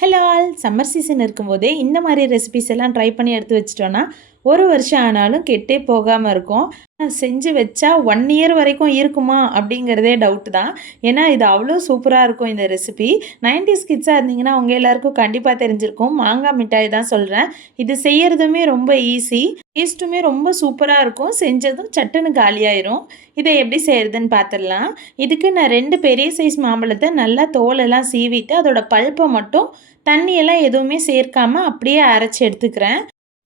Hello all, summer season இருக்கும்போதே இந்த மாதிரி ரெசிபிஸ் எல்லாம் ட்ரை பண்ணி எடுத்து வச்சிட்டோன்னா ஒரு வருஷம் ஆனாலும் கெட்டே போகாமல் இருக்கும். செஞ்சு வச்சா 1 இயர் வரைக்கும் இருக்குமா அப்படிங்கிறதே டவுட் தான். ஏன்னா இது அவ்வளோ சூப்பராக இருக்கும் இந்த ரெசிபி. 90s கிட்ஸாக இருந்தீங்கன்னா அவங்க எல்லாருக்கும் கண்டிப்பாக தெரிஞ்சிருக்கும். மாங்காய் மிட்டாய் தான் சொல்கிறேன். இது செய்யறதுமே ரொம்ப ஈஸி, டேஸ்ட்டுமே ரொம்ப சூப்பராக இருக்கும். செஞ்சதும் சட்டுன்னு காலியாயிரும். இதை எப்படி செய்யறதுன்னு பார்த்துடலாம். இதுக்கு நான் 2 பெரிய சைஸ் மாம்பழத்தை நல்லா தோலெல்லாம் சீவிட்டு அதோட பல்ப்பை மட்டும் தண்ணியெல்லாம் எதுவுமே சேர்க்காம அப்படியே அரைச்சி எடுத்துக்கிறேன்.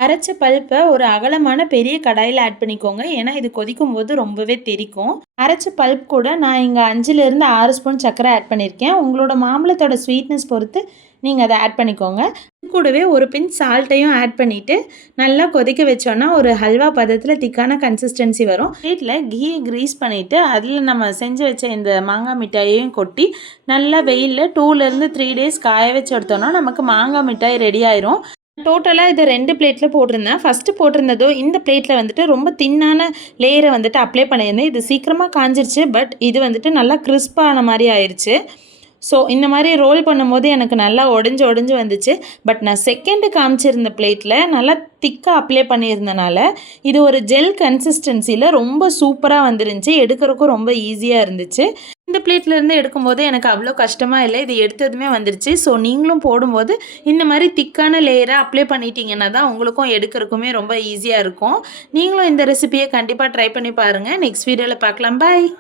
அரைச்ச பல்ப்பை ஒரு அகலமான பெரிய கடாயில் ஆட் பண்ணிக்கோங்க. ஏன்னா இது கொதிக்கும் போது ரொம்பவே தெறிக்கும். அரைச்ச பல்ப் கூட நான் இங்கே 5லேருந்து 6 ஸ்பூன் சர்க்கரை ஆட் பண்ணியிருக்கேன். உங்களோட மாம்பழத்தோட ஸ்வீட்னஸ் பொறுத்து நீங்கள் அதை ஆட் பண்ணிக்கோங்க. இது கூடவே ஒரு பிஞ்ச் சால்ட்டையும் ஆட் பண்ணிவிட்டு நல்லா கொதிக்க வச்சோன்னா ஒரு ஹல்வா பதத்தில் திக்கான கன்சிஸ்டன்சி வரும். வீட்டில் கீ க்ரீஸ் பண்ணிவிட்டு அதில் நம்ம செஞ்சு வச்ச இந்த மாங்காய் மிட்டாயையும் கொட்டி நல்லா வெயிலில் 2லேருந்து 3 டேஸ் காய வச்சு எடுத்தோன்னா நமக்கு மாங்காய் மிட்டாய் ரெடி ஆயிரும். டோட்டலாக இதை 2 பிளேட்டில் போட்டிருந்தேன். ஃபஸ்ட்டு போட்டிருந்ததோ இந்த பிளேட்டில் வந்துட்டு ரொம்ப தின்னான லேயரை வந்துட்டு அப்ளை பண்ணியிருந்தேன். இது சீக்கிரமாக காஞ்சிருச்சு, பட் இது வந்துட்டு நல்லா கிறிஸ்பான மாதிரி ஆயிடுச்சு. ஸோ இந்த மாதிரி ரோல் பண்ணும்போது எனக்கு நல்லா உடஞ்சி வந்துச்சு. பட் நான் செகண்டு காமிச்சிருந்த பிளேட்டில் நல்லா திக்காக அப்ளை பண்ணியிருந்தனால இது ஒரு ஜெல் கன்சிஸ்டன்சியில் ரொம்ப சூப்பராக வந்துருந்துச்சு. எடுக்கிறதுக்கும் ரொம்ப ஈஸியாக இருந்துச்சு. இந்த பிளேட்லேருந்து எடுக்கும்போது எனக்கு அவ்வளோ கஷ்டமாக இல்லை. இது எடுத்ததுமே வந்துருச்சு. ஸோ நீங்களும் போடும்போது இந்த மாதிரி திக்கான லேயராக அப்ளை பண்ணிட்டீங்கன்னா தான் உங்களுக்கும் எடுக்கிறதுக்குமே ரொம்ப ஈஸியாக இருக்கும். நீங்களும் இந்த ரெசிபியை கண்டிப்பாக ட்ரை பண்ணி பாருங்கள். நெக்ஸ்ட் வீடியோவில் பார்க்கலாம். பாய்.